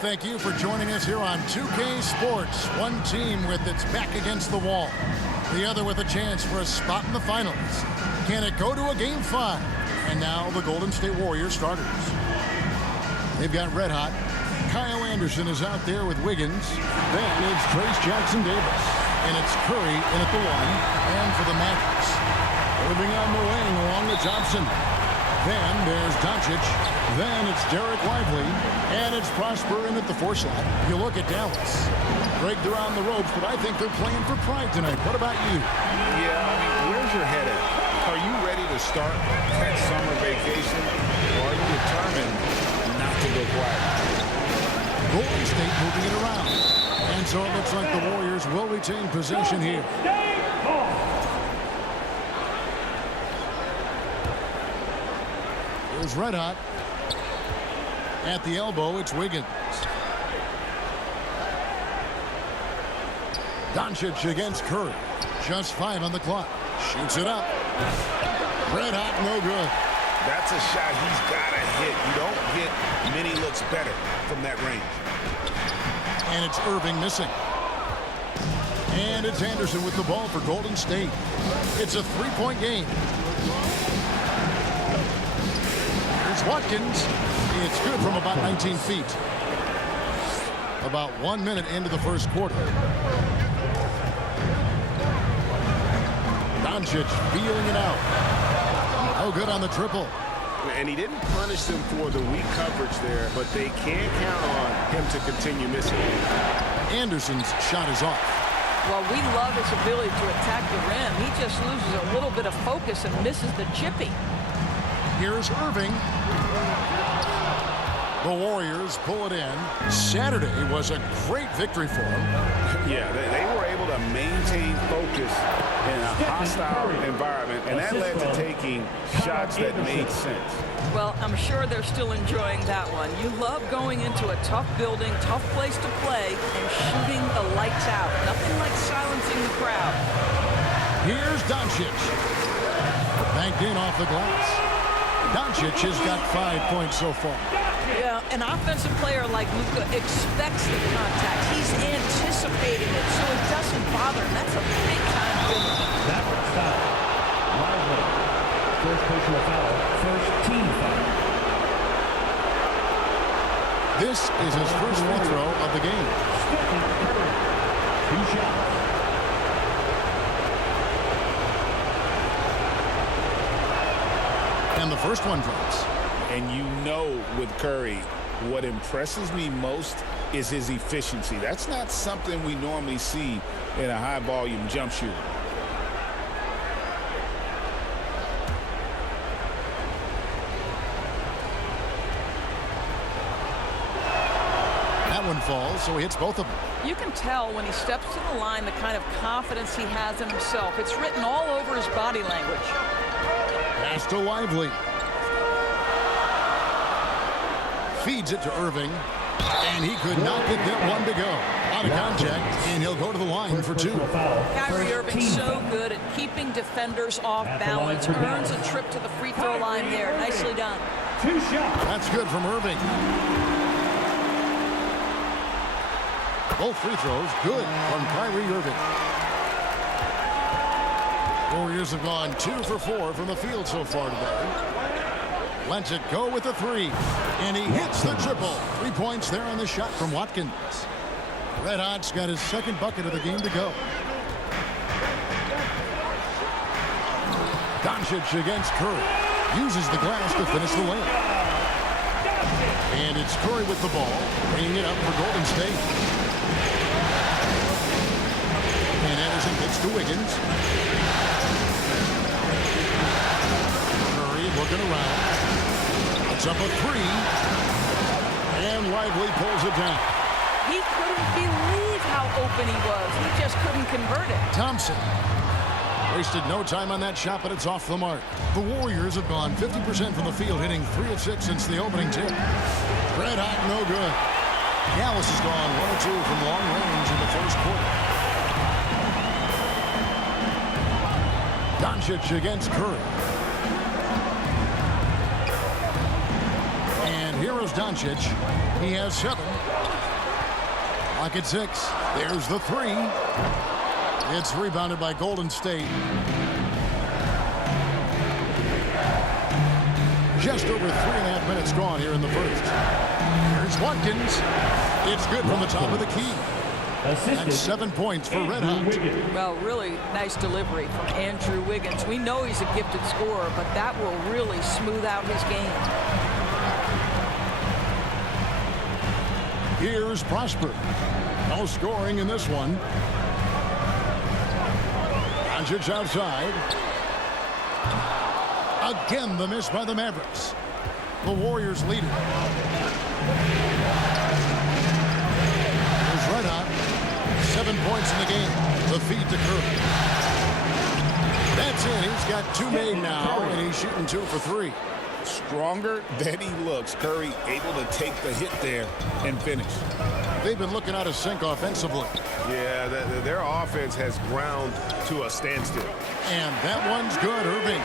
Thank you for joining us here on 2K Sports. One team with its back against the wall, the other with a chance for a spot in the finals. Can it go to a Game 5? And now the Golden State Warriors starters. They've got red hot. Kyle Anderson is out there with Wiggins. Then it's Trayce Jackson-Davis. And it's Curry in at the one. And for the Mavericks, Irving on the wing along with Thompson. Then there's Doncic. Then it's Derek Lively. And it's Prosper in at the 4 slot. You look at Dallas. Rigged around the ropes, but I think they're playing for pride tonight. What about you? Yeah, I mean, where's your head at? Are you ready to start that summer vacation? Or are you determined not to go quiet? Golden State moving it around. And so it looks like the Warriors will retain possession here. Here's red hot. At the elbow, it's Wiggins. Doncic against Curry. Just 5 on the clock. Shoots it up. Red hot, no good. That's a shot he's got to hit. You don't get many looks better from that range. And it's Irving missing. And it's Anderson with the ball for Golden State. It's a 3-point game. Here's Watkins. It's good from about 19 feet. About 1 minute into the first quarter. Doncic feeling it out. Oh, good on the triple. And he didn't punish them for the weak coverage there, but they can't count on him to continue missing. Anderson's shot is off. Well, we love his ability to attack the rim. He just loses a little bit of focus and misses the chippy. Here's Irving. The Warriors pull it in. Saturday was a great victory for them. Yeah, they were able to maintain focus in a hostile environment, and that led to taking shots that made sense. Well, I'm sure they're still enjoying that one. You love going into a tough building, tough place to play, and shooting the lights out. Nothing like silencing the crowd. Here's Doncic. Banked in off the glass. Doncic has got 5 points so far. Yeah, an offensive player like Luka expects the contact. He's anticipating it, so it doesn't bother him. That's a big-time finish. That was foul. Lively. First personal foul. First team foul. This is his first free throw of the game. Stephen Curry. 2 shots. And the first one drops. And you know with Curry, what impresses me most is his efficiency. That's not something we normally see in a high-volume jump shooter. That one falls, so he hits both of them. You can tell when he steps to the line the kind of confidence he has in himself. It's written all over his body language. Pass to Lively. Feeds it to Irving. And he could not get that one to go. Out of contact, and he'll go to the line for 2. Kyrie Irving so good at keeping defenders off balance. Earns a trip to the free throw line there. Nicely done. 2 shots. That's good from Irving. Both free throws good from Kyrie Irving. Warriors have gone 2 for 4 from the field so far today. Lets it go with the 3. And he hits the triple. 3 points there on the shot from Watkins. Red Hot's got his second bucket of the game to go. Doncic against Curry. Uses the glass to finish the layup. And it's Curry with the ball. Bringing it up for Golden State. And Anderson gets to Wiggins. Curry looking around. It's up a 3. And Lively pulls it down. He couldn't believe how open he was. He just couldn't convert it. Thompson wasted no time on that shot, but it's off the mark. The Warriors have gone 50% from the field, hitting 3 of 6 since the opening tip. Red hot, no good. Dallas has gone 1 of 2 from long range in the first quarter. Doncic against Curry. And here is Doncic. He has 7. Clock at 6. There's the three. It's rebounded by Golden State. Just over 3.5 minutes gone here in the first. Here's Watkins. It's good from the top of the key. That's 7 points for Red Hot. Well, really nice delivery from Andrew Wiggins. We know he's a gifted scorer, but that will really smooth out his game. Here's Prosper. No scoring in this one. Doncic outside. Again, the miss by the Mavericks. The Warriors lead it. Here's Red Hot. 7 points in the game. The feed to Curry. That's it. He's got 2 made now, and he's shooting 2 for 3. Stronger than he looks. Curry able to take the hit there and finish. They've been looking out of sync offensively. Yeah, their offense has ground to a standstill. And that one's good, Irving.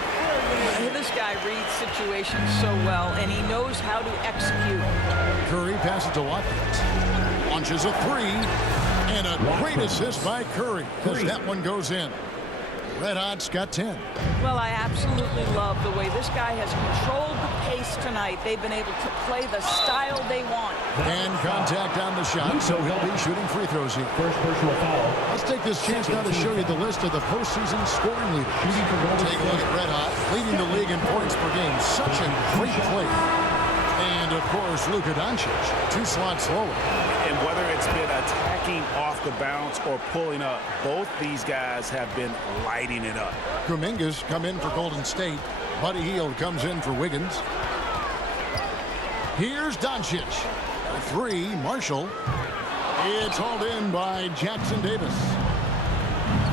This guy reads situations so well, and he knows how to execute. Curry passes to Watkins. Launches a three. And a great assist by Curry as that one goes in. Red Hot's got 10. Well, I absolutely love the way this guy has controlled the pace tonight. They've been able to play the style they want. And contact on the shot, so he'll be shooting free throws here. First personal foul. Let's take this chance now to show you the list of the postseason scoring leaders. Take a look at Red Hot, leading the league in points per game. Such a great play. And, of course, Luka Doncic, 2 slots lower. And whether it's been attacking off the bounce or pulling up, both these guys have been lighting it up. Kuminga's come in for Golden State. Buddy Hield comes in for Wiggins. Here's Doncic. A 3, Marshall. It's hauled in by Jackson Davis.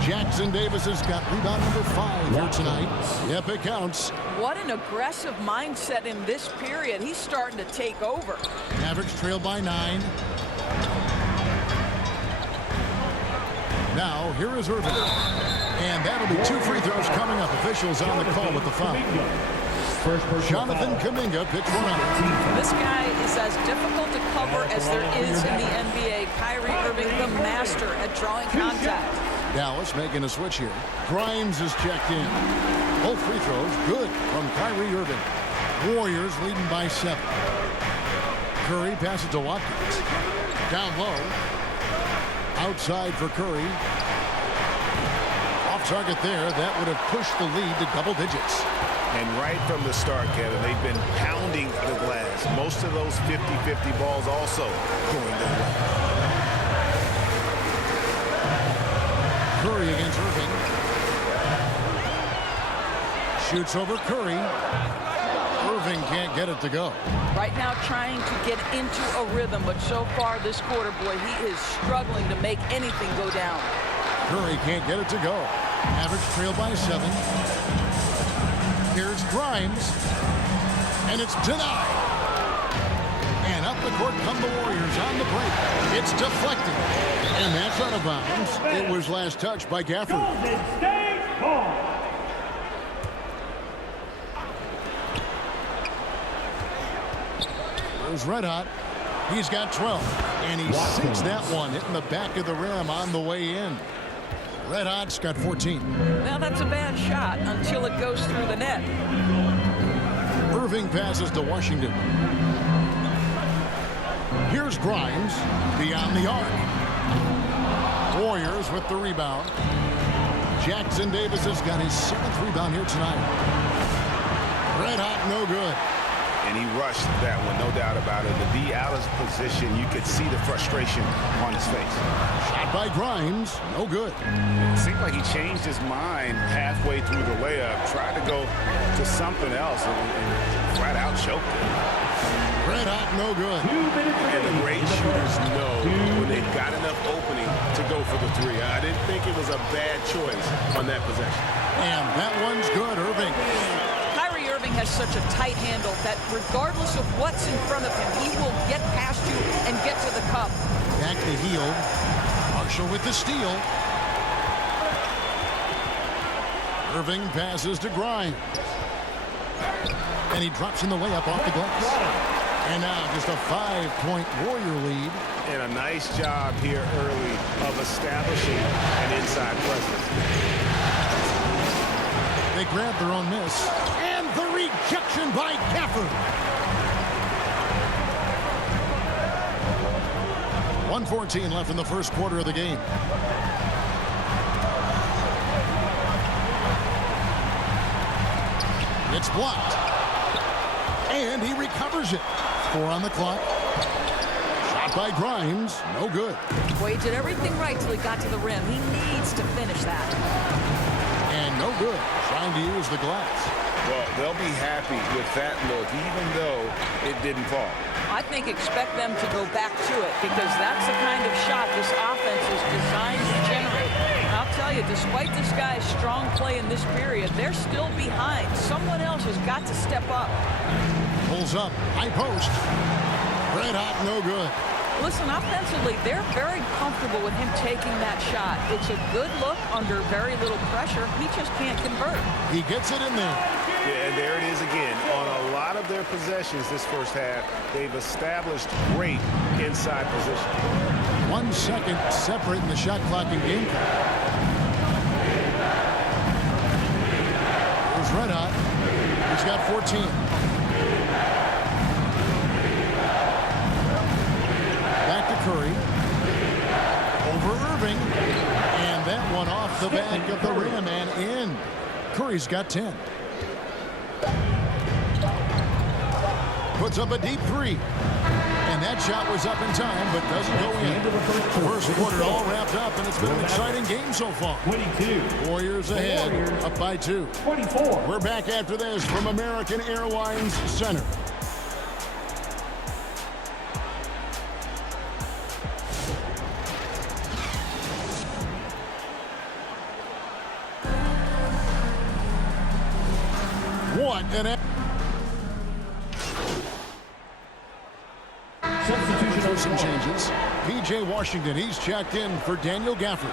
Jackson Davis has got rebound number 5 here tonight. Yep, it counts. What an aggressive mindset in this period. He's starting to take over. Mavericks trail by 9. Now, here is Irving. And that'll be 2 free throws coming up. Officials on the call with the foul. Jonathan Kuminga picks one up. This guy is as difficult to cover as there is in the NBA. Kyrie Irving, the master at drawing contact. Dallas making a switch here. Grimes is checked in. Both free throws good from Kyrie Irving. Warriors leading by 7. Curry passes to Watkins. Down low. Outside for Curry. Off target there. That would have pushed the lead to double digits. And right from the start, Kevin, they've been pounding the glass. Most of those 50-50 balls also going their way. Curry against Irving. Shoots over Curry. Irving can't get it to go. Right now trying to get into a rhythm, but so far this quarter, boy, he is struggling to make anything go down. Curry can't get it to go. Mavericks trail by 7. Here's Grimes. And it's denied. And up the court come the Warriors on the break. It's deflected. And that's out of bounds. It was last touched by Gafford. Golden State ball. There's Red Hot. He's got 12. And he sinks that one, hitting the back of the rim on the way in. Red Hot's got 14. Now that's a bad shot until it goes through the net. Irving passes to Washington. Here's Grimes beyond the arc. Warriors with the rebound. Jackson Davis has got his 7th rebound here tonight. Red Hot, no good. And he rushed that one, no doubt about it. The D out of position, you could see the frustration on his face. Shot by Grimes, no good. It seemed like he changed his mind halfway through the layup, tried to go to something else, and flat out choked it. Red Hot, no good. And the great shooters know when they've got enough opening to go for the 3. I didn't think it was a bad choice on that possession. And that one's good, Irving. Kyrie Irving has such a tight handle that regardless of what's in front of him, he will get past you and get to the cup. Back to Hield. Marshall with the steal. Irving passes to Grimes. And he drops in the layup off the glass. And now just a 5-point Warrior lead. And a nice nice job here early of establishing an inside presence. They grab their own miss. And the rejection by Gafford. 1:14 left in the first quarter of the game. It's blocked. And he recovers it. 4 on the clock. Shot by Grimes. No good. Well, he did everything right till he got to the rim. He needs to finish that. And no good. Trying to use the glass. Well, they'll be happy with that look, even though it didn't fall. I think expect them to go back to it because that's the kind of shot this offense is designed to generate. And I'll tell you, despite this guy's strong play in this period, they're still behind. Someone else has got to step up. Pulls up. High post. Red hot, no good. Listen, offensively, they're very comfortable with him taking that shot. It's a good look under very little pressure. He just can't convert. He gets it in there. Yeah, and there it is again. On a lot of their possessions this first half, they've established great inside position. 1 second separate in the shot clock and game clock. Here's Red Hot. He's got 14. Back to Curry. Over Irving. And that one off the back of the rim and in. Curry's got 10. Puts up a deep 3. And that shot was up in time, but doesn't go in. First quarter all wrapped up, and it's been an exciting game so far. 22. Warriors ahead, up by 2. 24. We're back after this from American Airlines Center. What an... Substitution Some changes. P.J. Washington, he's checked in for Daniel Gafford.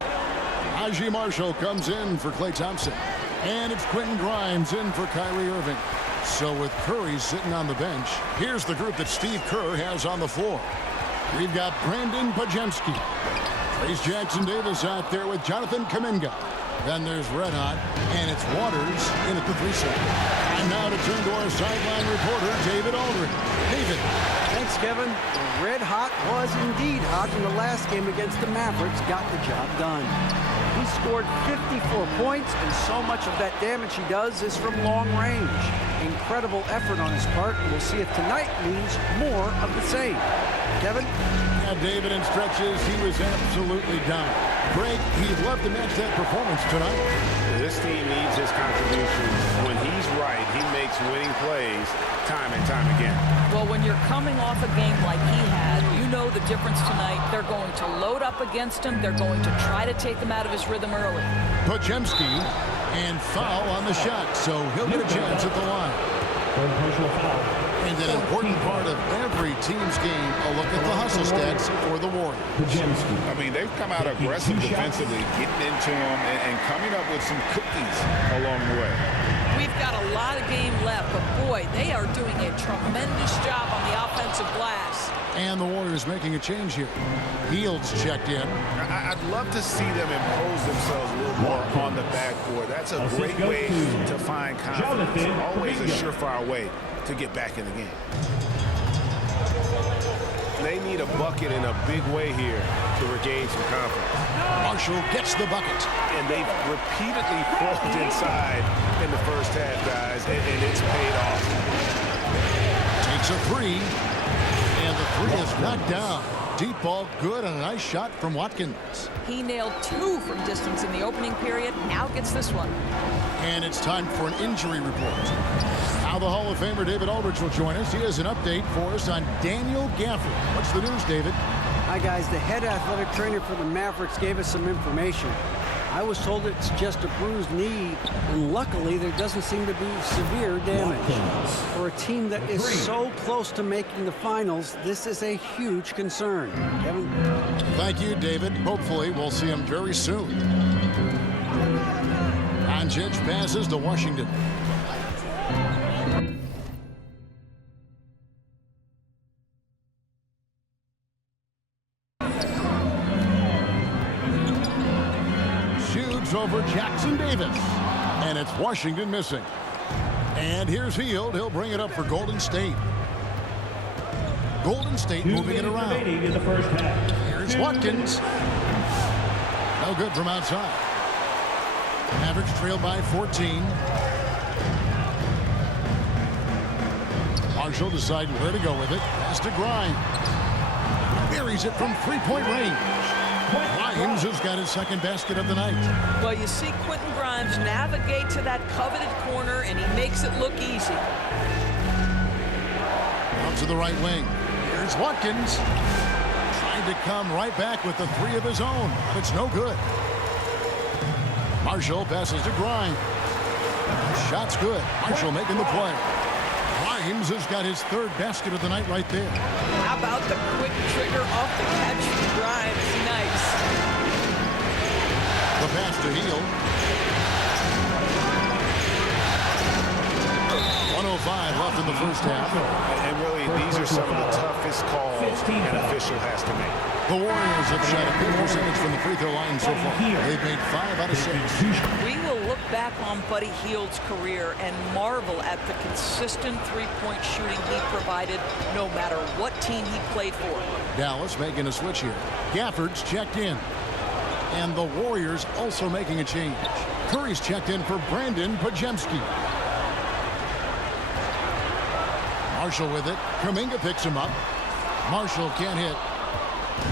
Najee Marshall comes in for Klay Thompson. And it's Quentin Grimes in for Kyrie Irving. So with Curry sitting on the bench, here's the group that Steve Kerr has on the floor. We've got Brandon Podziemski. Trace Jackson-Davis out there with Jonathan Kuminga. Then there's Red Hot, and it's Waters in at the 3-set. And now to turn to our sideline reporter, David Aldridge. David. Thanks, Kevin. The Red Hot was indeed hot in the last game against the Mavericks. Got the job done. He scored 54 points, and so much of that damage he does is from long range. Incredible effort on his part, and we'll see if tonight means more of the same. Kevin? Yeah, David, in stretches, he was absolutely dominant. Greg, he'd love to match that performance tonight. This team needs his contributions. When he's right, he makes winning plays time and time again. Well, when you're coming off a game like he had, you know the difference tonight. They're going to load up against him. They're going to try to take him out of his rhythm early. Podziemski, and foul on the shot, so he'll get a chance at the line. Personal foul. And an important part of every team's game, a look at the hustle stats for the Warriors. Podziemski. I mean, they've come out aggressive defensively, getting into them and coming up with some cookies along the way. We've got a lot of game left, but boy, they are doing a tremendous job on the offensive glass. And the Warriors making a change here. Fields checked in. I'd love to see them impose themselves a little more on the backboard. That's a great way to find confidence. Always a surefire way to get back in the game. They need a bucket in a big way here to regain some confidence. Marshall gets the bucket. And they've repeatedly fought inside in the first half, guys, and it's paid off. Takes a 3. And the 3 is knocked down. Deep ball, good, and a nice shot from Watkins. He nailed 2 from distance in the opening period. Now gets this one. And it's time for an injury report. Now the Hall of Famer David Aldridge will join us. He has an update for us on Daniel Gafford. What's the news, David? Hi, guys. The head athletic trainer for the Mavericks gave us some information. I was told it's just a bruised knee, and luckily there doesn't seem to be severe damage. For a team that is so close to making the finals, this is a huge concern. Kevin? Thank you, David. Hopefully we'll see him very soon. Doncic passes to Washington. Shoots over Jackson Davis. And it's Washington missing. And here's Hield. He'll bring it up for Golden State. Golden State moving it around. In the first half. Here's Watkins. No good from outside. Mavericks trail by 14. Marshall deciding where to go with it. Pass to Grimes. Buries it from three-point range. Grimes has got his second basket of the night. Well, you see Quentin Grimes navigate to that coveted corner, and he makes it look easy. Out to the right wing. Here's Watkins. Trying to come right back with the three of his own. But it's no good. Marshall passes to Grimes. Shot's good. Marshall making the play. Grimes has got his third basket of the night right there. How about the quick trigger off the catch from Grimes? Nice. The pass to Hield. 1:05 left in the first half. And really, these are some of the toughest calls an official has to make. The Warriors have shot a good percentage from the free throw line so far. They've made 5 out of 6. We will look back on Buddy Hield's career and marvel at the consistent three-point shooting he provided no matter what team he played for. Dallas making a switch here. Gafford's checked in. And the Warriors also making a change. Curry's checked in for Brandon Podziemski. Marshall with it. Kuminga picks him up. Marshall can't hit.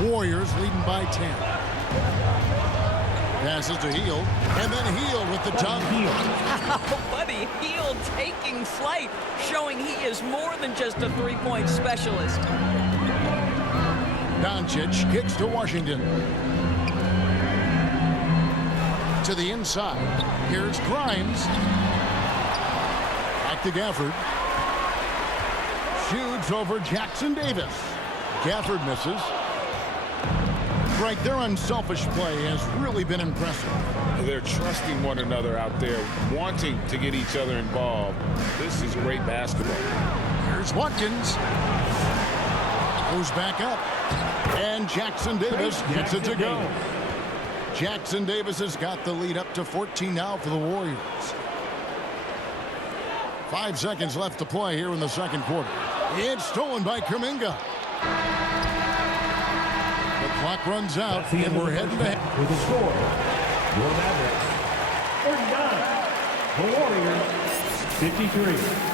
Warriors leading by 10. Passes to Hield. And then Hield with the dunk. Oh, Buddy Hield taking flight, showing he is more than just a three-point specialist. Doncic kicks to Washington. To the inside. Here's Grimes. Back to Gafford. Shoots over Jackson Davis. Gafford misses. Right, their unselfish play has really been impressive. They're trusting one another out there, wanting to get each other involved. This is great basketball. Here's Watkins. Goes back up. And Jackson Davis gets it to go. Jackson Davis has got the lead up to 14 now for the Warriors. 5 seconds left to play here in the second quarter. It's stolen by Kuminga. The clock runs out, and we're heading to... With the score, your Mavericks 39, the Warriors 53.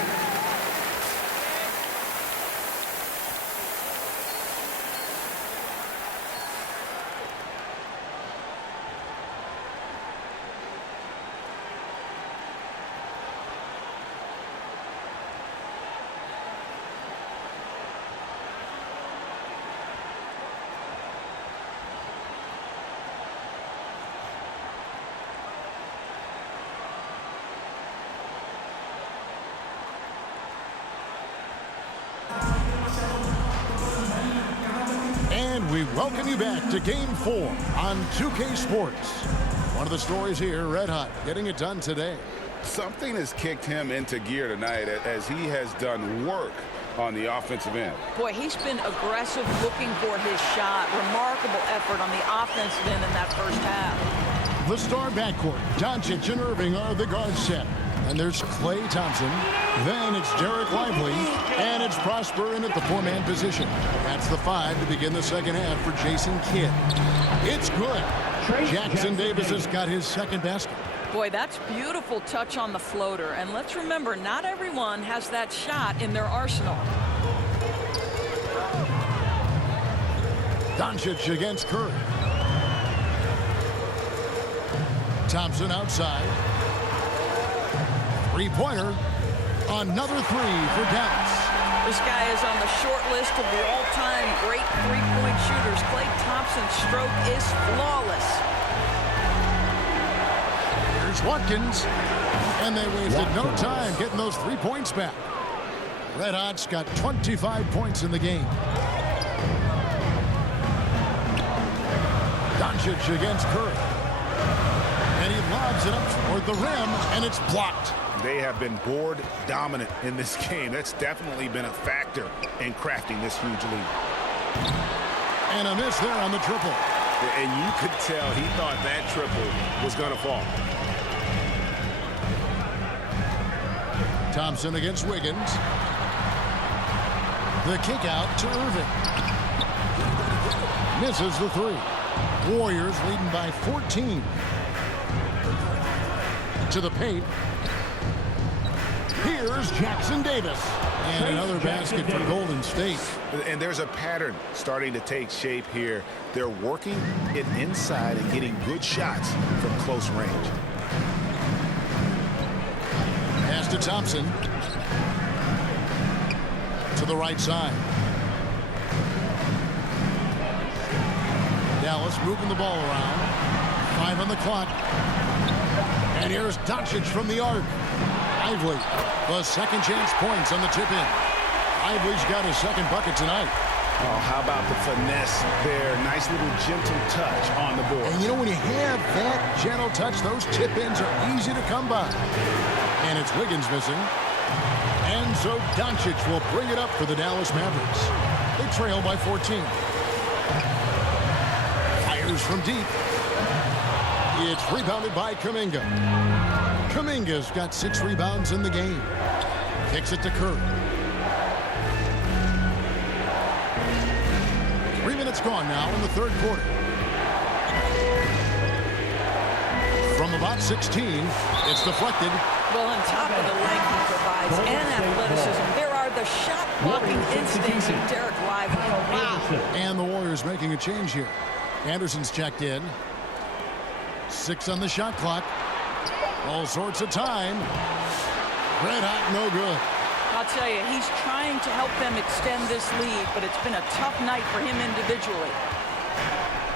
We welcome you back to Game 4 on 2K Sports. One of the stories here, Red Hot, getting it done today. Something has kicked him into gear tonight as he has done work on the offensive end. Boy, he's been aggressive looking for his shot. Remarkable effort on the offensive end in that first half. The star backcourt, Doncic and Irving are the guard set. And there's Klay Thompson. Then it's Derek Lively. And it's Prosper in at the 4-man position. That's the 5 to begin the second half for Jason Kidd. It's good. Jackson Davis has got his second basket. Boy, that's beautiful touch on the floater. And let's remember, not everyone has that shot in their arsenal. Doncic against Curry. Thompson outside. Three-pointer. Another 3 for Dallas. This guy is on the short list of the all-time great three-point shooters. Klay Thompson's stroke is flawless. Here's Watkins. And they wasted no time getting those 3 points back. Red Hot's got 25 points in the game. Doncic against Curry. And he lobs it up toward the rim, and it's blocked. They have been board dominant in this game. That's definitely been a factor in crafting this huge lead. And a miss there on the triple. And you could tell he thought that triple was going to fall. Thompson against Wiggins. The kick out to Irving. Misses the three. Warriors leading by 14. To the paint. Here's Jackson Davis. And another basket for Golden State. And there's a pattern starting to take shape here. They're working it inside and getting good shots from close range. Pass to Thompson. To the right side. Dallas moving the ball around. 5 on the clock. And here's Doncic from the arc. Lively, the second chance points on the tip-in. Lively's got his second bucket tonight. Oh, how about the finesse there? Nice little gentle touch on the board. And you know, when you have that gentle touch, those tip-ins are easy to come by. And it's Wiggins missing. And so Doncic will bring it up for the Dallas Mavericks. They trail by 14. Fires from deep. It's rebounded by Kuminga. Kuminga's got 6 rebounds in the game. Kicks it to Curry. 3 minutes gone now in the third quarter. From about 16, it's deflected. Well, on top of the length he provides and athleticism, there are the shot-blocking instincts of Derek Lively. Wow. And the Warriors making a change here. Anderson's checked in. 6 on the shot clock. All sorts of time. Red hot, no good. I'll tell you, he's trying to help them extend this lead, but it's been a tough night for him individually.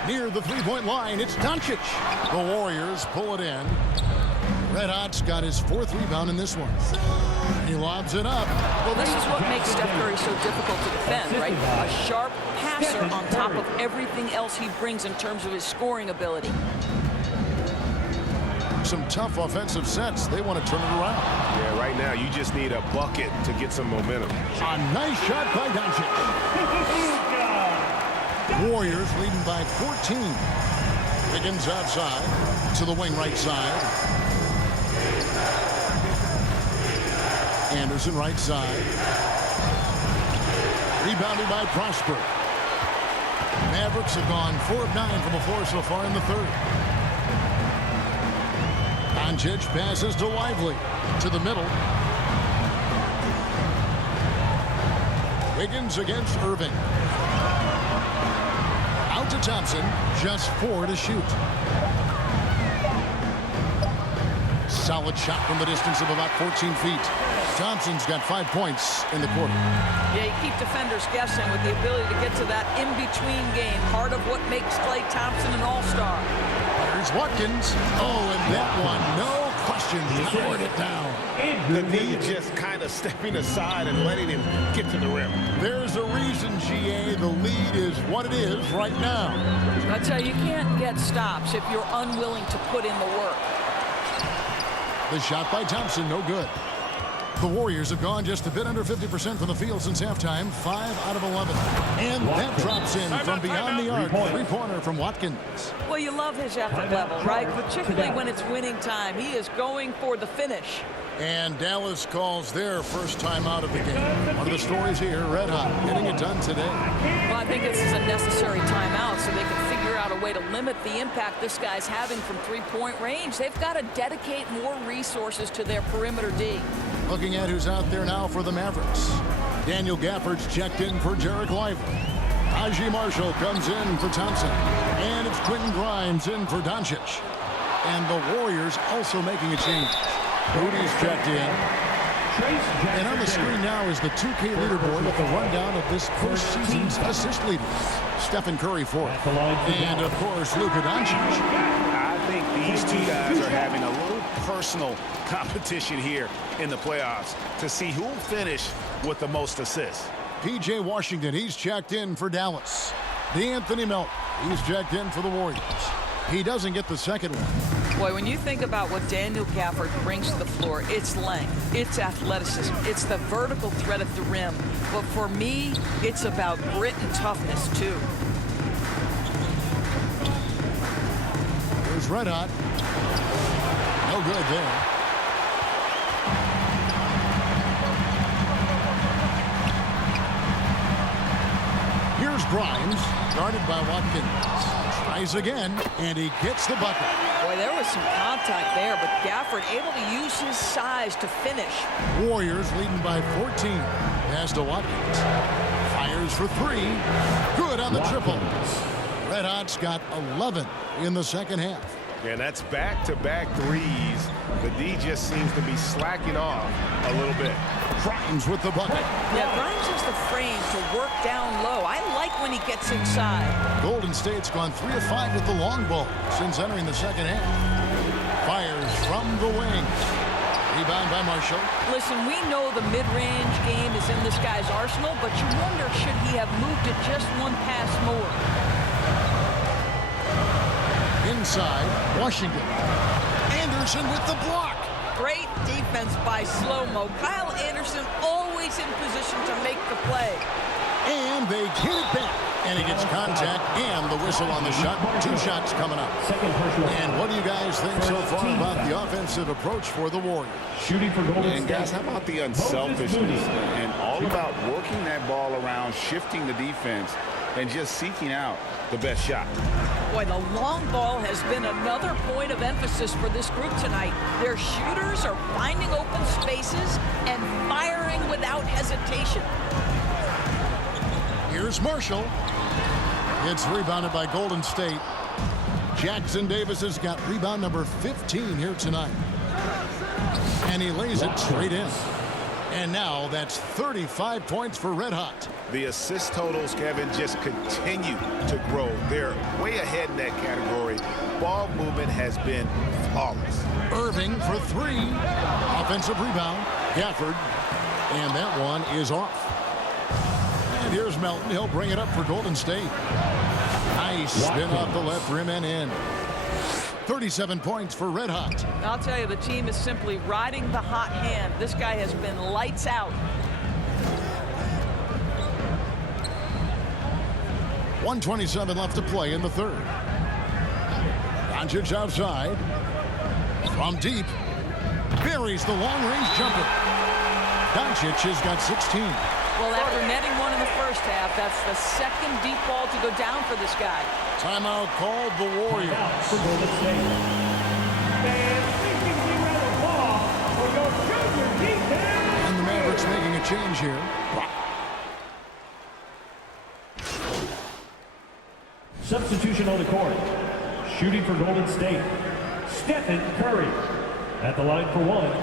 Near the three-point line, it's Doncic. The Warriors pull it in. Red Hot's got his 4th rebound in this one. He lobs it up. Well, this is what makes Steph Curry so difficult to defend, right? A sharp passer on top of everything else he brings in terms of his scoring ability. Some tough offensive sets. They want to turn it around. Yeah, right now you just need a bucket to get some momentum. A nice shot by Doncic. Warriors leading by 14. Wiggins outside to the wing right side. Anderson right side. Rebounded by Prosper. Mavericks have gone 4 of 9 from the floor so far in the third. Doncic passes to Lively to the middle. Wiggins against Irving. Out to Thompson. Just 4 to shoot. Solid shot from the distance of about 14 feet. Thompson's got 5 points in the quarter. Yeah, you keep defenders guessing with the ability to get to that in-between game. Part of what makes Klay Thompson an all-star. There's Watkins. Oh, and that one, no question, powered it down. The knee just kind of stepping aside and letting him get to the rim. There's a reason, GA, the lead is what it is right now. I tell you, you can't get stops if you're unwilling to put in the work. The shot by Thompson, no good. The Warriors have gone just a bit under 50% from the field since halftime, 5 out of 11. And that drops in from beyond the arc. Three-pointer from Watkins. Well, you love his effort level, right? Particularly when it's winning time. He is going for the finish. And Dallas calls their first time out of the game. One of the stories here, Red Hot, getting it done today. Well, I think this is a necessary timeout so they can figure out a way to limit the impact this guy's having from three-point range. They've got to dedicate more resources to their perimeter D. Looking at who's out there now for the Mavericks. Daniel Gafford's checked in for Derek Lively. Najee Marshall comes in for Thompson. And it's Quentin Grimes in for Doncic. And the Warriors also making a change. Moody's checked in. And on the screen now is the 2K leaderboard with the rundown of this first season's assist leaders. Stephen Curry fourth. And, of course, Luka Doncic. I think these two guys are having a little personal competition here in the playoffs to see who will finish with the most assists. P.J. Washington, he's checked in for Dallas. DeAnthony Melton, he's checked in for the Warriors. He doesn't get the second one. Boy, when you think about what Daniel Gafford brings to the floor, it's length, it's athleticism, it's the vertical threat at the rim. But for me, it's about grit and toughness, too. red hot. No good there. Here's Grimes, guarded by Watkins. Tries again, and he gets the bucket. Boy, there was some contact there, but Gafford able to use his size to finish. Warriors leading by 14. Pass to Watkins. Fires for three. Good on the triple. Red Hot's got 11 in the second half. And that's back-to-back threes. The D just seems to be slacking off a little bit. Grimes with the bucket. Yeah, Grimes has the frame to work down low. I like when he gets inside. Golden State's gone 3 of 5 with the long ball since entering the second half. Fires from the wing. Rebound by Marshall. Listen, we know the mid-range game is in this guy's arsenal, but you wonder, should he have moved it just one pass more? Inside, Washington. Anderson with the block. Great defense by Slow-Mo. Kyle Anderson always in position to make the play. And they get it back. And he gets contact and the whistle on the shot. 2 shots coming up. And what do you guys think so far about the offensive approach for the Warriors? Shooting for Golden State. And guys, how about the unselfishness and all about working that ball around, shifting the defense, and just seeking out the best shot. Boy, the long ball has been another point of emphasis for this group tonight. Their shooters are finding open spaces and firing without hesitation. Here's Marshall. It's rebounded by Golden State. Jackson Davis has got rebound number 15 here tonight. And he lays it straight in. And now that's 35 points for Red Hot. The assist totals, Kevin, just continue to grow. They're way ahead in that category. Ball movement has been flawless. Irving for 3. Offensive rebound. Gafford. And that one is off. And here's Melton. He'll bring it up for Golden State. Nice spin off the left rim and in. 37 points for Red Hot. I'll tell you, the team is simply riding the hot hand. This guy has been lights out. 1:27 left to play in the third. Doncic outside. From deep. Buries the long-range jumper. Doncic has got 16. Well, after netting one in the first half, that's the second deep ball to go down for this guy. Timeout called the Warriors. For Golden State. And 60 ball for your junior defense. And the Mavericks making a change here. Substitution on the court. Shooting for Golden State. Stephen Curry. At the line for one.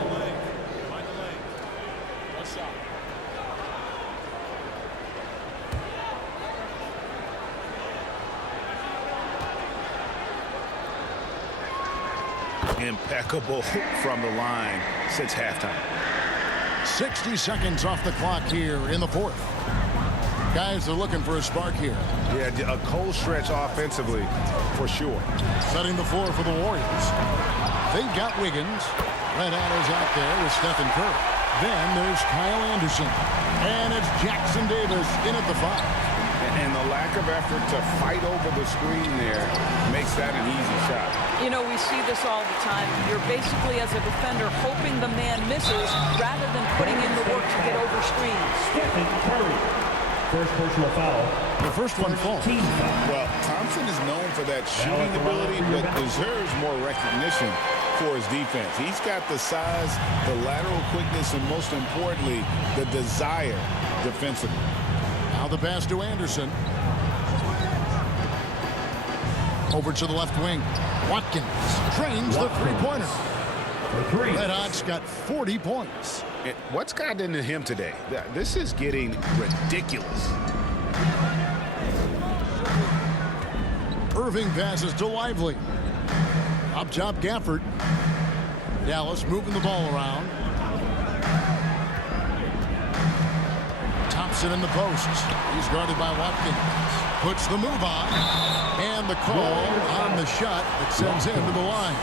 Impeccable from the line since halftime. 60 seconds off the clock here in the fourth. Guys are looking for a spark here. Yeah, a cold stretch offensively for sure. Setting the floor for the Warriors. They've got Wiggins. Red Adder's out there with Stephen Curry. Then there's Kyle Anderson. And it's Jackson Davis in at the 5. And the lack of effort to fight over the screen there makes that an easy shot. You know, we see this all the time. You're basically, as a defender, hoping the man misses rather than putting in the work to get over screens. Stephen Curry. First personal foul. The first one falls. Team foul. Well, Thompson is known for that shooting ability, but deserves more recognition for his defense. He's got the size, the lateral quickness, and most importantly, the desire defensively. Now the pass to Anderson. Over to the left wing. Watkins trains the three-pointer. For 3. Red Hot's got 40 points. What's gotten into him today? This is getting ridiculous. Irving passes to Lively. Up top, Gafford. Dallas moving the ball around. Thompson in the posts. He's guarded by Watkins. Puts the move on. And the call on the shot that sends him to the line.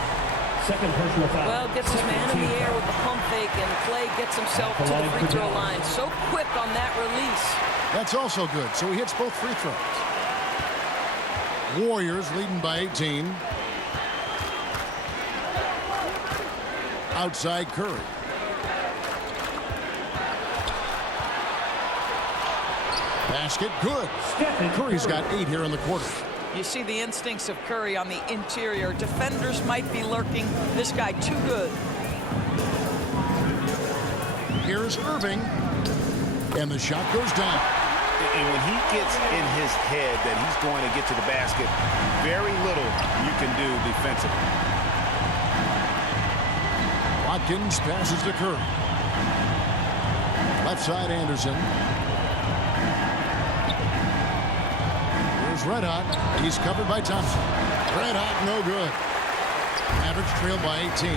Second personal foul. Well, gets his man in the air with the pump fake, and Clay gets himself to the free throw line. So quick on that release. That's also good. So he hits both free throws. Warriors leading by 18. Outside Curry. Basket good. Curry's got 8 here in the quarter. You see the instincts of Curry on the interior. Defenders might be lurking. This guy too good. Here's Irving. And the shot goes down. And when he gets in his head that he's going to get to the basket, very little you can do defensively. Watkins passes to Curry. Left side Anderson. Here's Red Hot. He's covered by Thompson. Red Hot, no good. Mavericks trailed by 18.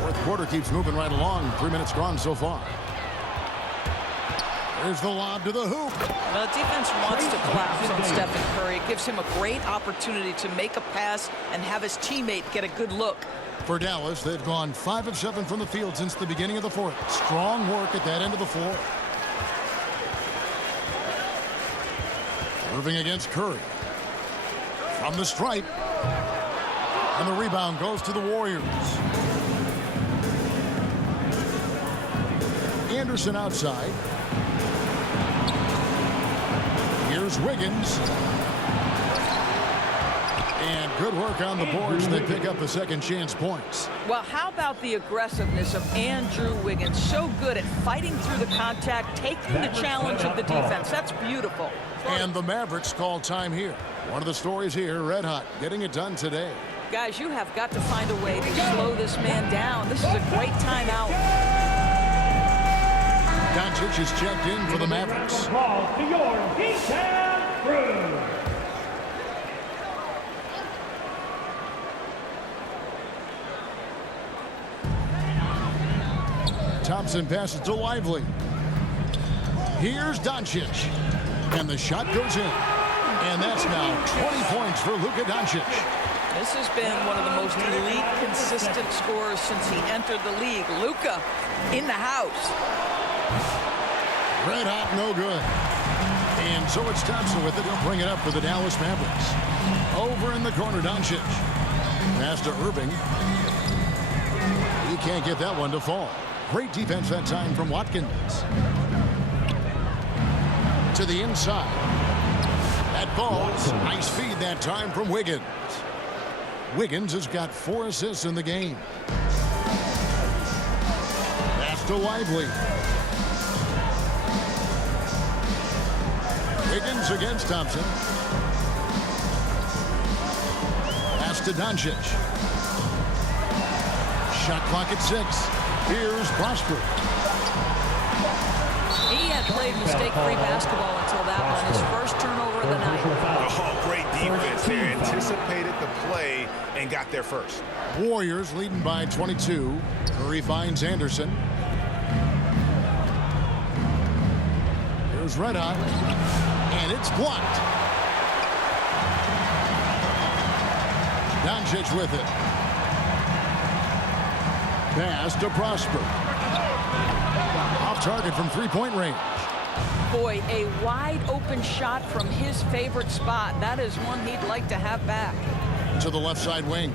Fourth quarter keeps moving right along. 3 minutes gone so far. There's the lob to the hoop. The defense wants to collapse on Stephen Curry. It gives him a great opportunity to make a pass and have his teammate get a good look. For Dallas, they've gone 5 of 7 from the field since the beginning of the fourth. Strong work at that end of the floor. Irving against Curry. From the stripe. And the rebound goes to the Warriors. Anderson outside. Here's Wiggins. And good work on the boards. They pick up the second chance points. Well, how about the aggressiveness of Andrew Wiggins? So good at fighting through the contact, taking the challenge of the defense. That's beautiful. And the Mavericks call time here. One of the stories here, Red Hot getting it done today. Guys, you have got to find a way to slow this man down. This is a great timeout. Doncic is checked in for the Mavericks. Ball to your D-Town crew. Thompson passes to Lively. Here's Doncic. And the shot goes in. And that's now 20 points for Luka Doncic. This has been one of the most elite, consistent scorers since he entered the league. Luka in the house. Red Hot, no good. And so it's Thompson with it. He'll bring it up for the Dallas Mavericks. Over in the corner, Doncic. Pass to Irving. He can't get that one to fall. Great defense that time from Watkins. To the inside. That falls. Nice feed that time from Wiggins. Wiggins has got 4 assists in the game. Pass to Lively. Wiggins against Thompson. Pass to Doncic. Shot clock at 6. Here's Prosper. He had played mistake-free basketball until that one. His first turnover of the night. Oh, great defense there. Anticipated the play and got there first. Warriors leading by 22. Curry finds Anderson. Here's Red Hot. And it's blocked. Doncic with it. Pass to Prosper. Off target from three-point range. Boy, a wide-open shot from his favorite spot. That is one he'd like to have back. To the left side wing.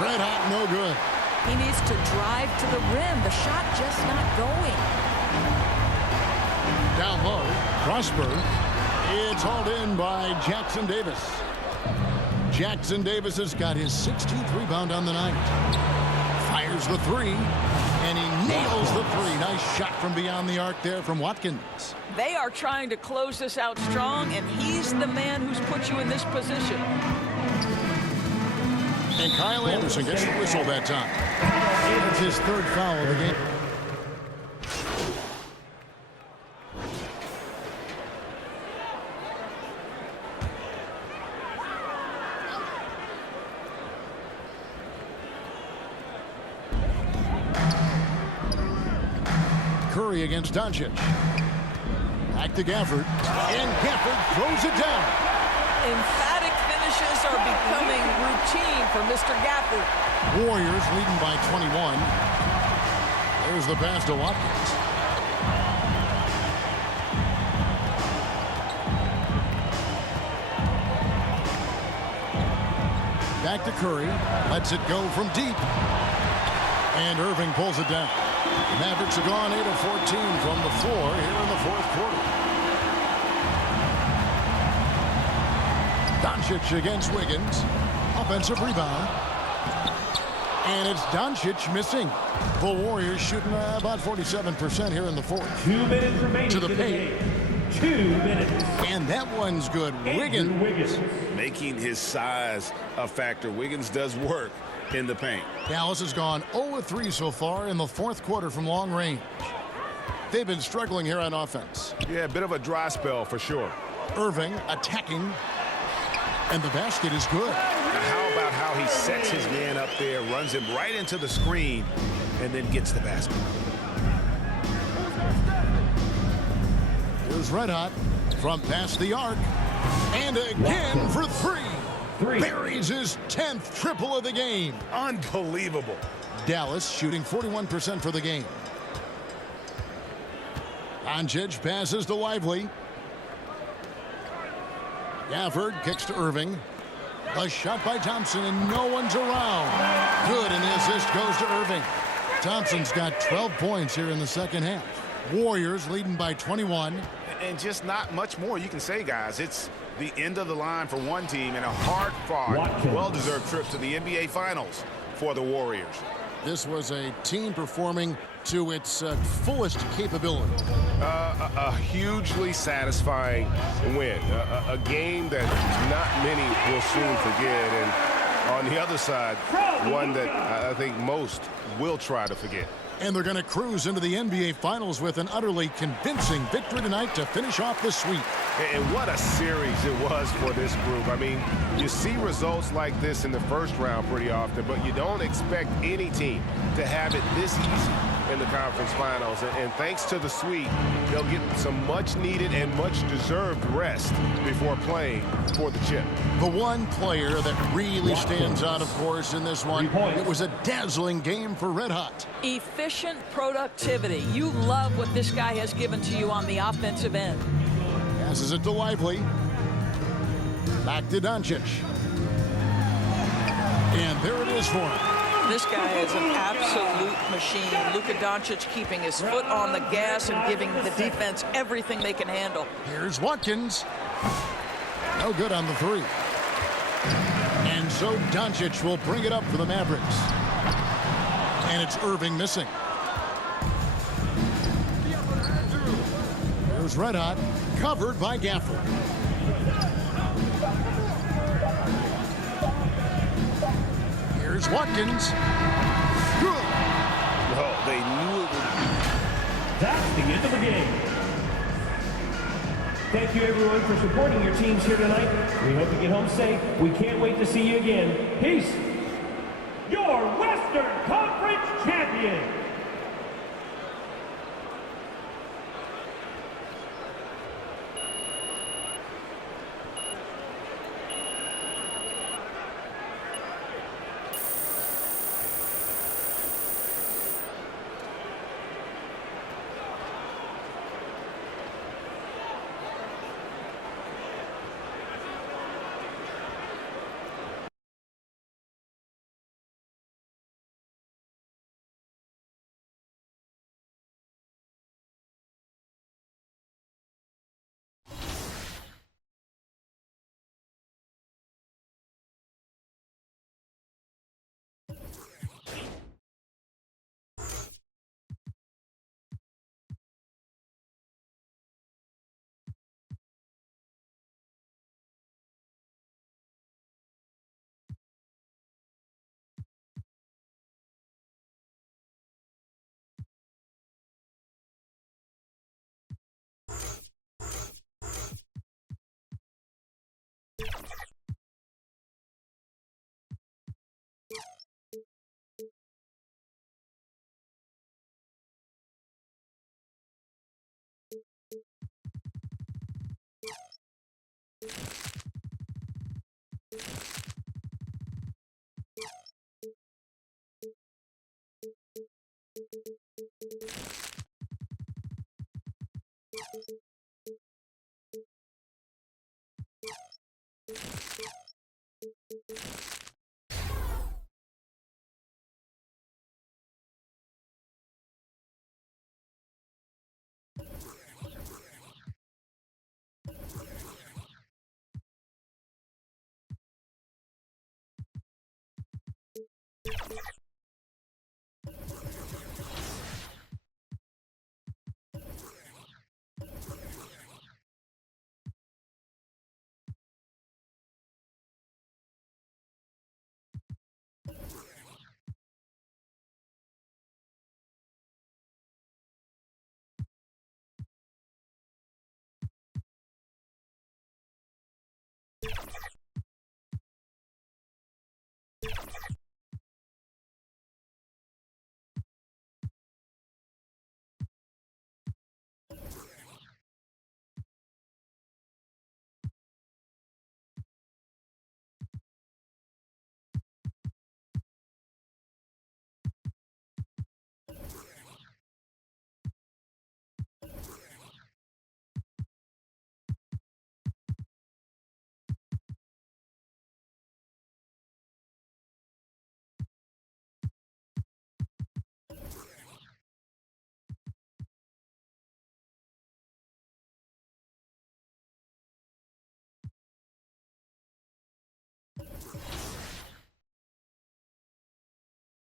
Red Hot, no good. He needs to drive to the rim. The shot just not going. Down low, Prosper. It's hauled in by Jackson Davis. Jackson Davis has got his 16th rebound on the night. Fires the three, and he nails the three. Nice shot from beyond the arc there from Watkins. They are trying to close this out strong, and he's the man who's put you in this position. And Kyle Anderson gets the whistle that time. That's his 3rd foul of the game. Curry against Doncic. Back to Gafford. And Gafford throws it down. Emphatic finishes are becoming routine for Mr. Gafford. Warriors leading by 21. There's the pass to Watkins. back to Curry. Lets it go from deep. And Irving pulls it down. The Mavericks have gone 8 of 14 from the floor here in the fourth quarter. Doncic against Wiggins. Offensive rebound. And it's Doncic missing. The Warriors shooting about 47% here in the fourth. 2 minutes remaining To the in paint. game. 2 minutes. And that one's good. Wiggins. Making his size a factor. Wiggins does work in the paint. Dallas has gone 0 of 3 so far in the fourth quarter from long range. They've been struggling here on offense. Yeah, a bit of a dry spell for sure. Irving attacking. And the basket is good. Now, how about how he sets his man up there, runs him right into the screen, and then gets the basket. Here's Red Hot from past the arc. And again for three. Buries his 10th triple of the game. Unbelievable. Dallas shooting 41% for the game. Doncic passes to Lively. Gafford kicks to Irving. A shot by Thompson, and no one's around. Good, and the assist goes to Irving. Thompson's got 12 points here in the second half. Warriors leading by 21. And just not much more you can say, guys. It's the end of the line for one team and a hard-fought, well-deserved trip to the NBA Finals for the Warriors. This was a team performing to its fullest capability. A hugely satisfying win. A game that not many will soon forget. And on the other side, one that I think most will try to forget. And they're going to cruise into the NBA Finals with an utterly convincing victory tonight to finish off the sweep. And what a series it was for this group. I mean, you see results like this in the first round pretty often, but you don't expect any team to have it this easy in the conference finals. And thanks to the sweep, they'll get some much-needed and much-deserved rest before playing for the chip. The one player that really stands out, of course, in this one, it was a dazzling game for Red Hot. Efficient productivity. You love what this guy has given to you on the offensive end. Passes it to Lively. Back to Doncic. And there it is for him. This guy is an absolute machine. Luka Doncic keeping his foot on the gas and giving the defense everything they can handle. Here's Watkins. No good on the three. And so Doncic will bring it up for the Mavericks. And it's Irving missing. There's Red Hot, covered by Gafford. Here's Watkins. Good. Oh, they knew it would. That's the end of the game. Thank you, everyone, for supporting your teams here tonight. We hope you get home safe. We can't wait to see you again. Peace. Your Western Conference champion.